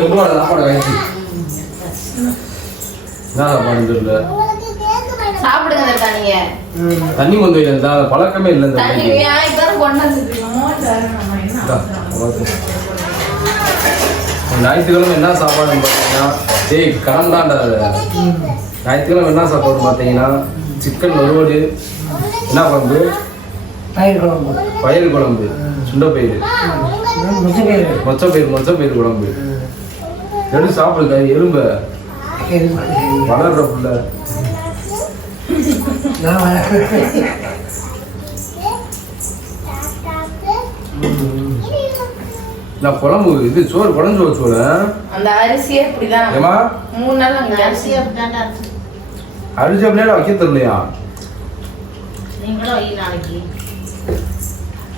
கொண்டு வர சாப்பாடு வாங்கி என்ன சாப்பாடு தெரியல. சாப்பிடுங்க தண்ணிய. தண்ணி கொண்டு வைக்கிறதா பழக்கமே இல்லை. இந்த ஞாயிற்றுக்கிழமை என்ன சாப்பாடுன்னு பார்த்தீங்கன்னா கடந்தாண்டா. ஞாயிற்றுக்கிழமை என்ன சாப்பாடுன்னு பார்த்தீங்கன்னா சிக்கன் வறுவல், என்ன குழம்பு, பயிர் குழம்பு, சுண்டைப்பயிறு, மொச்சப்பயிறு குழம்பு. எடுத்து சாப்பிடுங்க. எறும்ப வளர்ற புள்ள நான் குழம்பு இது சோறு குழம்பு வச்சோல அந்த அரிசியே இப்படிதான். ஏமா 3 நாள் அந்த அரிசி அப்படியே அரிசி அப்படியே வைக்க தெரியலையா? நீங்களும் வை நாளைக்கு.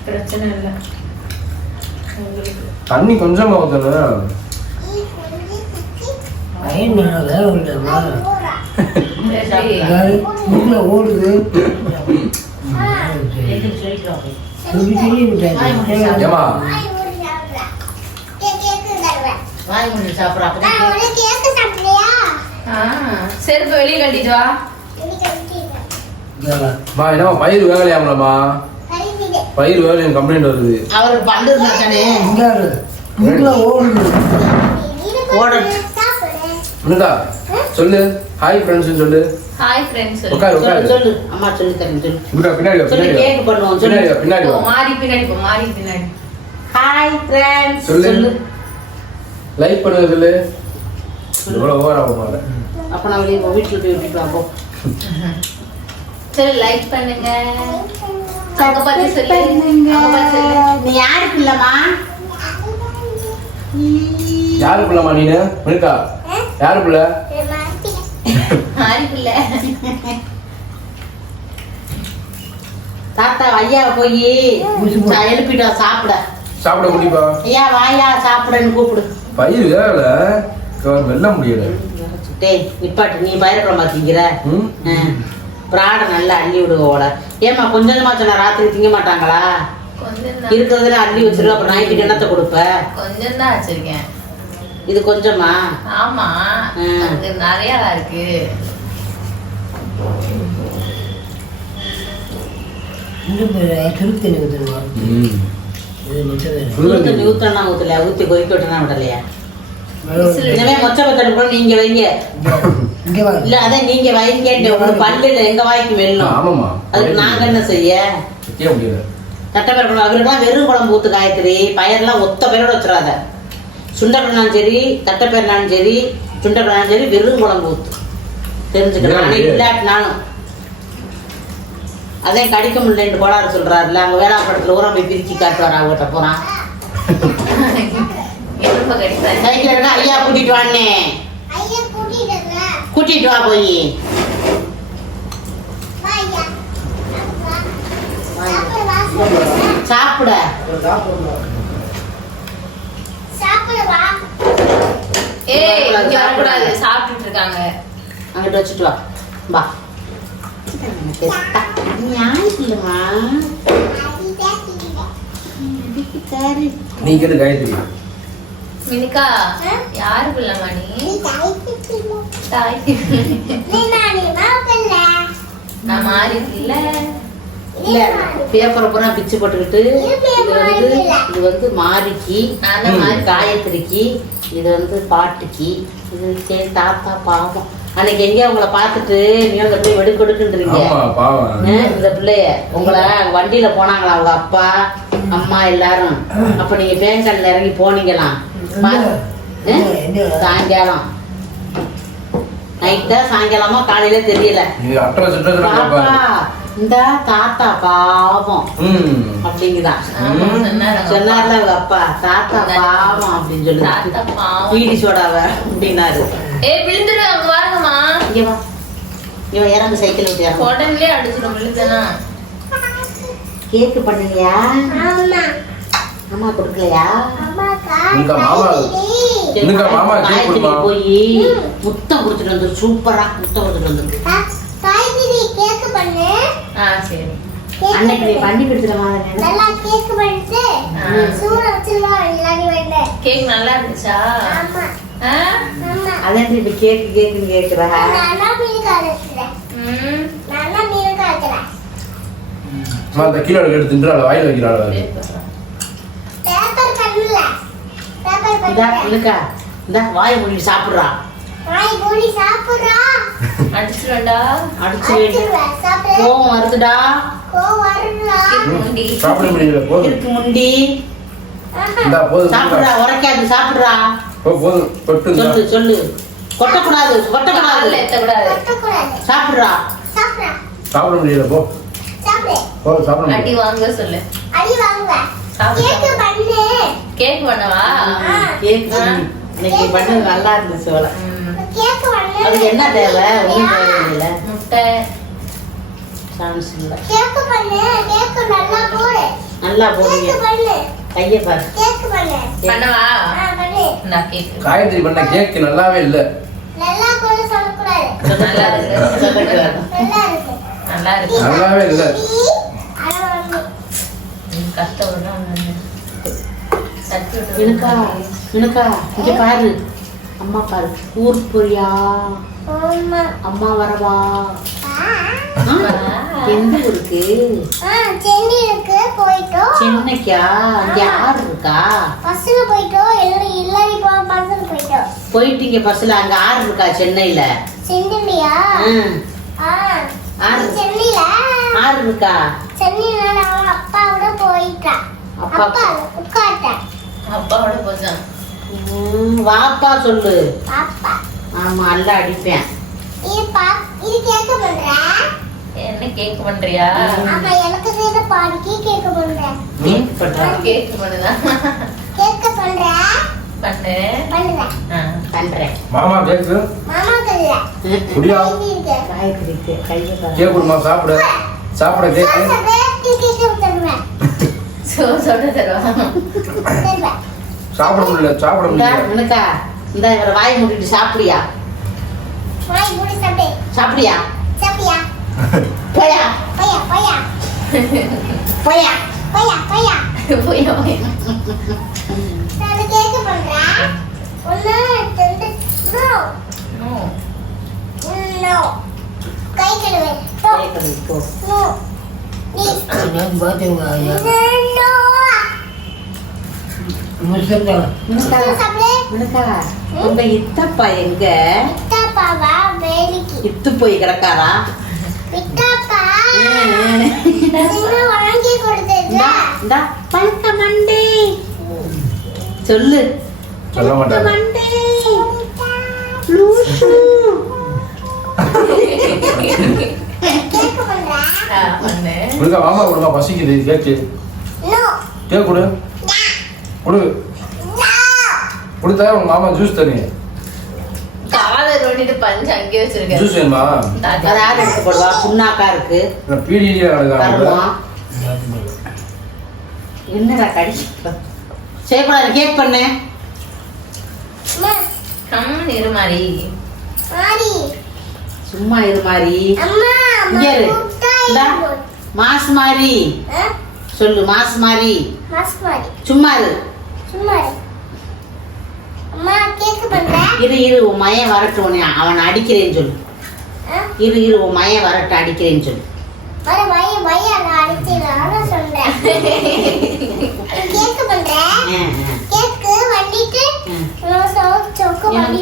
பிரச்சனை இல்லை. தண்ணி கொஞ்சமா ஊத்தல. ஓடுது. ஏமா செருப்பு வெளியே கட்டிட்டு வா. என்னமா பயிர் வேகலையாமலமா? பயிர் வேலை கம்ப்ளைண்ட் வருது. அவருக்கு பண்டு இருந்தானே ஓடுதா? சொல்லு ஹாய் ஃப்ரெண்ட்ஸ் சொல்லு. ஹாய் ஃப்ரெண்ட்ஸ் உட்கார் உட்கார் சொல்லு. அம்மா சொல்லி தரேன் சொல்லு. பின்னாடி சொல்லு கேக் பண்ணுவோம் சொல்லு. பின்னாடி மாறி பின்னாடி போ. மாறி பின்னாடி. ஹாய் ஃப்ரெண்ட்ஸ் சொல்லு. லைக் பண்ணுங்க சொல்லு. இவ்வளவு ஓவரா போறாங்க. அப்ப நான் வெளிய வீட்டுல போய் விட்டுட்டு வா போ. சரி லைக் பண்ணுங்க. அங்க பாத்து சொல்லு. அங்க பாத்து சொல்லு. நீ யாருக்கு இல்லம்மா? யாருக்குள்ளமா நீனு? மணிக்கா யாருக்குள்ள? மாறிக்குள்ள. தாத்தா ஐயா போய் எழுப்பிட்டா சாப்பிட. சாப்பிட முடியுப்பா? ஐயா வாயா சாப்பிடன்னு கூப்பிடு. பயிர் வேகல வெல்ல முடியல. டேய் நிப்பாட்டு. நீ பயிரப்பழம் மாத்திக்கிற. பிராட நல்லா அள்ளி விடுவோட. ஏமா கொஞ்சமா சொன்னா ராத்திரி திங்க மாட்டாங்களா? இருக்கிறதுல அள்ளி வச்சிருக்க. அப்புறம் நைட்டுக்கு என்னத்தை கொடுப்ப? கொஞ்சம் தான் வச்சிருக்கேன். இது கொஞ்சமா? ஆமா நிறைய இருக்கு. ஊத்தனா ஊத்தலையா? ஊத்தி கொதிக்க விட்டனா விடலையா? இனிமே மொச்ச பத்தடு போல நீங்க வைங்க. இல்ல அதான் நீங்க வைங்க. உங்க பல்லுல எங்க வாய்க்கு வெல்லும். அதுக்கு நாங்க என்ன செய்ய? தட்டைப்பயிர் அவருக்குலாம் வெறும் குழம்பு ஊத்து காய்கறி. பயிரெல்லாம் ஒத்த பயிரோட வச்சிடாத. சுண்டப்பயிர்னாலும் சரி, தட்டைப்பயிர்னாலும் சரி, சுண்டப்பயிர்னாலும் சரி, வெறும் குழம்பு ஊத்து. தெரிஞ்சுக்கிறேன். இல்லாட்டினாலும் அதே கடிக்க முடியலன்னு கோளாறு சொல்றாருல்ல. அங்க வேளாப்படத்துல ஊரம் போய் பிரிச்சு காட்டுவார். அவங்ககிட்ட போறான். சைக்கிள் ஐயா கூட்டிட்டு வானே. கூட்டிட்டு வா போய். சாப்பிட சாப்பிட்டு இருக்காங்க. அங்கிட்ட வச்சுட்டு வா. வா நீ கேட்டு காயத்ரி. மினிகா யாருக்கு இல்ல மணி? நான் மாறி இல்ல. இல்ல பேப்பரை பூரா பிச்சு போட்டுக்கிட்டு இது வந்து மாரிக்கு, காயத்ரிக்கு, இது வந்து பாட்டுக்கு, இது தாத்தா பாவம். அன்னைக்கு எங்கேயா உங்களை பார்த்துட்டு நீங்க அந்த பிள்ளை வெடுக்கொடுக்குன்றீங்க. இந்த பிள்ளைய உங்களை வண்டியில போனாங்களா அவங்க அப்பா அம்மா எல்லாரும். அப்ப நீங்க பேங்கல்ல இறங்கி போனீங்களாம் சாயங்காலம். நைட்டா சாயங்காலமா காலையில தெரியல. இந்த தாத்தா பாவம் அப்படிங்குதான் சொன்னார்ல அவங்க அப்பா. தாத்தா பாவம் அப்படின்னு சொல்லி பீடி சோடாவ அப்படின்னாரு. விழுந்துரு அங்க வாருங்கம்மா. இங்க வா. இவன் இறங்கு சைக்கிள் விட்டு இறங்கு. உடனே அடிச்சிடும் விழுந்தனா. கேக்கு பண்ணலையா? அம்மா கொடுக்கலையா? போய் முத்தம் கொடுத்துட்டு வந்து சூப்பரா முத்தம் கொடுத்துட்டு வந்து. அன்னைக்கு நீ பண்ணி கொடுத்துருமா? கேக் நல்லா இருந்துச்சா? ஆ? அதான் இப்ப கேக்குன்னு கேக்குறா. அந்த கீழே எடுத்து தின்றாள் வாயில் வைக்கிறாள். இல்லக்கா இந்த வாயை மூடி சாப்பிடுறா. அடிச்சிருவேன்டா. அடிச்சு கோவம் வருதுடா. சாப்பிட முடியல போதும். இருக்கு முண்டி. இந்தா போதும். சாப்பிடுறா, உரைக்காது சாப்பிடுறா. போதும் கொட்டு. சொல்லு கொட்டக்கூடாது. சாப்பிடுறா. சாப்பிட முடியல போ. சாப்பிட முடியல. அடி வாங்க சொல்லு. கேக் பண்ணவா? கேக் இன்னைக்கு பண்ணது நல்லா இருந்துச்சு போல. அதுக்கு என்ன தேவை? ஒன்றும் தேவையில்ல. முட்டை சான்ஸ் இல்லை. நல்லா போடுங்க. கையை பாரு. பண்ணவா? நான் கேக் காயத்ரி பண்ண கேக் நல்லாவே இல்ல. நல்லா இருக்கு. நல்லாவே இல்ல. எனக்கா இங்க பாரு. அம்மா பாரு. ஊருக்கு போறியா? அம்மா வரவா? எந்த ஊருக்கு? சென்னைக்கா? இங்க யாரு இருக்கா? போயிட்டீங்க பஸ்ல. அங்க ஆறு இருக்கா சென்னையில? ஆறு இருக்கா? அப்பாவோட போச்சான். வாப்பா சொல்லு. ஆமா அல்ல அடிப்பேன். என்ன கேக் பண்றியா? கேக் பண்ணுதா? பண்றேன். மாமா கேக்கு குடியா? கேக் குடுமா சாப்பிட. சாப்பிட கேக்கு. சாப்பிட முடியல. சாப்பிட முடியல. எனக்கா இந்த வாய் மூடிட்டு சாப்பிடியா? சாப்பிடியா? போயா போயா போயா. உங்க இத்தப்பா எங்க? இத்து போய் கிடக்காரா? சொல்லு. சொல்ல மாட்டாங்க. மாமா கொடுமா பசிக்குது. கேக்கு கேக் கொடு. கொடு. கொடுத்தா உங்க மாமா ஜூஸ் தண்ணி காலை ரொட்டிட்டு பஞ்சு அங்கே வச்சிருக்கேன். ஜூஸ் வேணுமா? அதாவது எடுத்து போடுவா. புண்ணாக்கா இருக்கு. என்னடா கடி செய்யக்கூடாது. கேக் பண்ணு. இரு மாதிரி சும்மா இரு மாதிரி. மாஸ் மாதிரி சொல்லு. மாஸ் மாதிரி சும்மா இரு. இரு உன் மையம் வரட்டும். அவனை அடிக்கிறேன்னு சொல்லு. இரு உன் மையம் வரட்டும் அடிக்கிறேன்னு சொல்லு.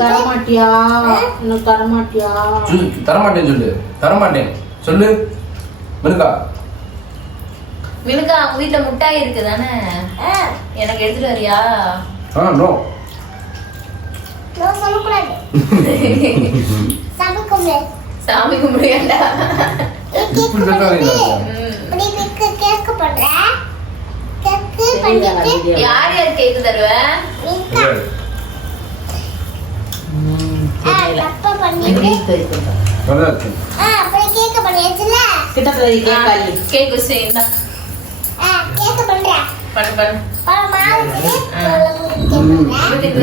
தரமாட்டியா? தரமாட்டியா? தரமாட்டேன்னு சொல்லு. தரமாட்டேன் சொல்லு. மினுக்கா மினுக்கா அவங்க வீட்டுல முட்டாய் இருக்குதானே? எனக்கு எடுத்துட்டு வரியா? நோ சாமி கும்பிடுவேன்டா. யார் யார் கேக்கு தருவ?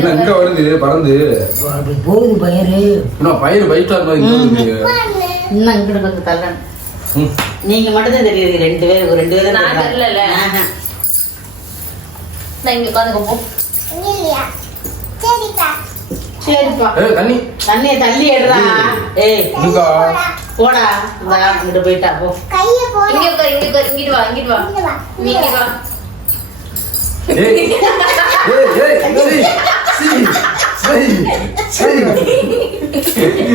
எங்க வருது பறந்து போகுது பயிறு. பயிர் வயிற்று நீங்க மட்டும் தான் தெரியுது. ரெண்டு பேரும் நான் தெரியல. நான் இங்க உட்காந்துக்கோ. சரிப்பா ஏய் தண்ணி தண்ணியை தள்ளி எடுறா. ஏய் இருக்கா போடா இந்த இங்கிட்டு போயிட்டா போ. இங்க உட்காரு, இங்க உட்காரு, இங்கிட்டு வா, இங்கிட்டு வா. நீ இங்கிட்டு வா. ஏய் ஏய் ஏய் சரி சரி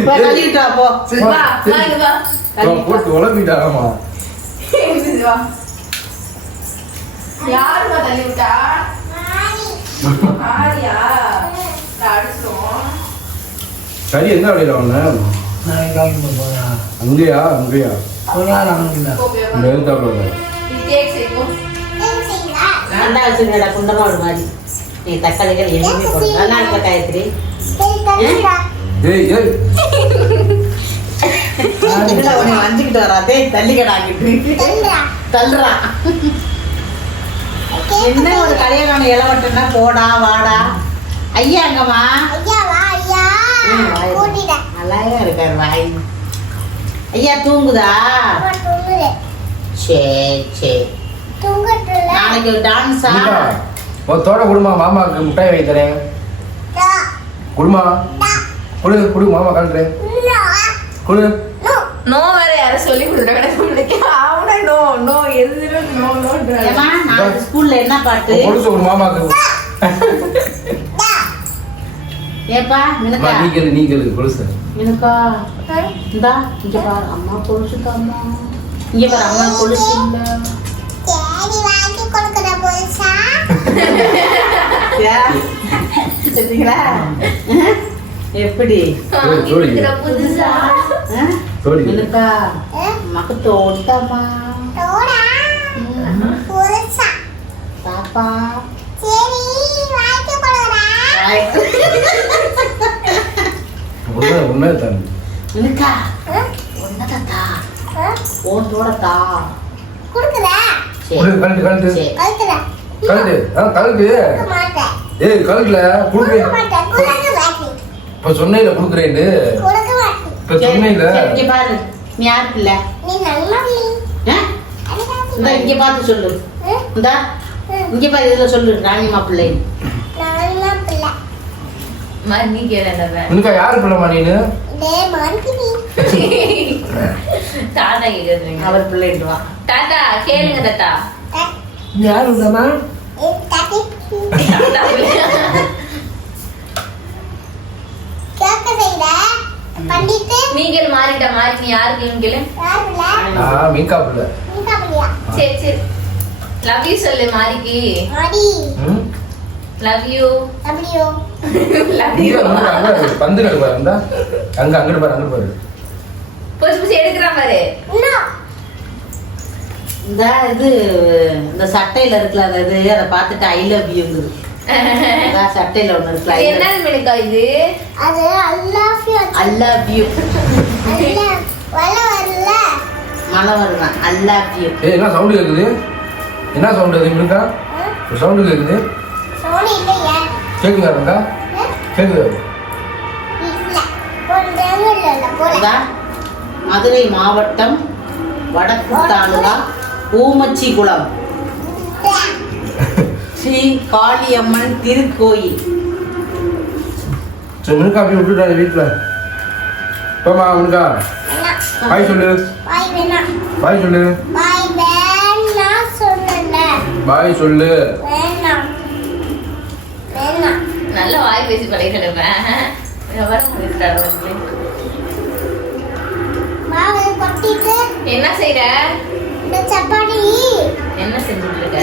போய் தள்ளிட்டு வா போ. வா, வா, இங்க வா. போட்டு உழப்பிட்டாராமா. இங்கிட்டு வா. யாருமா தள்ளி விட்டா? ஆரியா? அடிச்சோம். சரி என்ன வழியில வந்த அங்கேயா அங்கேயா போ, போய் இந்த வா. எழுத்தாப்புல நீ கேக் செய்வோம். நல்லா வச்சுருக்கடா குண்டமா ஒரு மாதிரி. நீ தக்காளிகள் எதுவுமே போடு. நல்லா இருக்க காயத்ரி. ஏய் ஏய் இதுல உன்னை வஞ்சிக்கிட்டு வராதே தள்ளிக்கடா அங்கிட்டு. தள்ளுறா. என்ன ஒரு கல்யாணம் இளவட்டம்னா போடா வாடா. ஐயா அங்கம்மா நல்லாவே இருக்காரு வாய். ஐயா தூங்குதா? சரி சரி. நாளைக்கு டான்ஸா? ஒரு தோட குடுமா மாமாவுக்கு முட்டாய் வாங்கி தரேன். குடுமா குடு குடு மாமா கழுறேன் குடு. நோ வேற யாரும் சொல்லி கொடுத்துருக்காங்க. அவனே நோ நோ எதுல நோ நோன்றாங்க. ஏம்மா நாளைக்கு ஸ்கூல்ல என்ன பாட்டு? கொடுத்து ஒரு மாமாவுக்கு ஏப்பா மினுக்கா நீ கேளு கொலுசு. மினுக்கா இந்தா இங்க பாரு அம்மா கொலுசுக்காம்மா. இங்க பாரு அம்மா கொலுசு இல்ல. சரிங்களா? எப்படி புதுசா சோடி மினுக்கா அம்மாக்கு தோட்டம்மா பாப்பா உண்மை தான். மினுக்கா ஒன்னதா ஓன் தோடத்தா குடு கழுட்டு கழுட்டு சரி கழுட்டு கழுட்டு. ஏய் கழுட்டுல குடுக்கு. இப்ப சொன்னேல குடுக்குறேன்னு. இப்ப சொன்னேல இங்க பாரு நீ யாரு பிள்ளை? இந்த இங்க பார்த்து சொல்லு. இந்தா இங்க பாரு இதுல சொல்லு ராணிமா பிள்ளை. நீ கேள உனக்கா யாரு பிள்ளைமா நீனு? தாத்தா கேக்குறீங்க. அவர் பிள்ளைட்டு வா. தாத்தா கேளுங்க தாத்தா. யாரு இல்லம்மா? நீ கேளு மாறிட்டா மாறி நீ யாரு கேளுன்னு கேளு. மீன்கா பிள்ளை. சரி சரி. லவ் யூ சொல்லு மாரிக்கு. Love you. Love you. பந்து நடு பாரு இந்தா. அங்க அங்கிட்டு பாரு அங்கிட்டு பாரு. புதுசு புதுசு எடுக்கிறான் பாரு. இந்த இது இந்த சட்டையில இருக்குல்ல அந்த இது அதை பார்த்துட்டு ஐ லவ் யூங்குது. அதான் சட்டையில ஒண்ணு இருக்குல்ல இது என்ன மினுக்கா இது? I love you. மழை வருதான் ஐ லவ் யூ. ஏய் என்ன சவுண்ட் கேக்குது? என்ன சவுண்ட் அது இருக்கா? ஒரு சவுண்ட் கேக்குது. கேக்குதா? கேக்குது. மதுரை மாவட்டம் வடக்கு தாலுகா ஊமச்சிகுளம் ஸ்ரீ காளியம்மன் திருக்கோயில். சரி மினுக்கா அப்படியே விட்டுட்டாரு வீட்டுல. போமா மினுக்கா பாய் சொல்லு. பாய் சொல்லு. பாய் சொல்லு. நல்ல வாய் பேசி பழகிடுவேன். என்ன செய்யற? என்ன செஞ்சுட்டு இருக்க?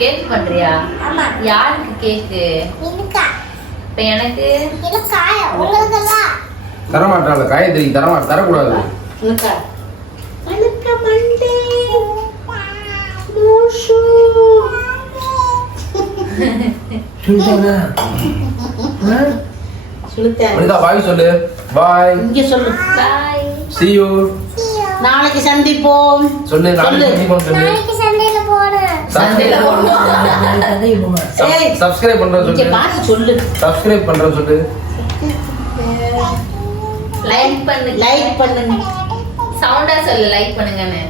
கேக் பண்றியா? யாருக்கு கேக்கு? இப்ப எனக்கு தரமாட்டாள் காயத்ரி தரக்கூடாது. அழுக்க மண்டே மூஷு. மினுக்கா பாய் சொல்லு. பாய். இங்க சொல்லு. பாய். see you. நாளைக்கு சந்திப்போம் சொல்லு. நாளைக்கு சந்திப்போம் சொல்லு. சந்தையில ஏய், சப்ஸ்கிரைப் பண்றேன் இங்க சொல்லு. பார்த்து சொல்லு. சப்ஸ்கிரைப் பண்றேன் சொல்லு. லைக் பண்ணு. லைக் பண்ணுங்க. சவுண்டா சொல்லு லைக் பண்ணுங்கன்னு.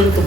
இருக்கு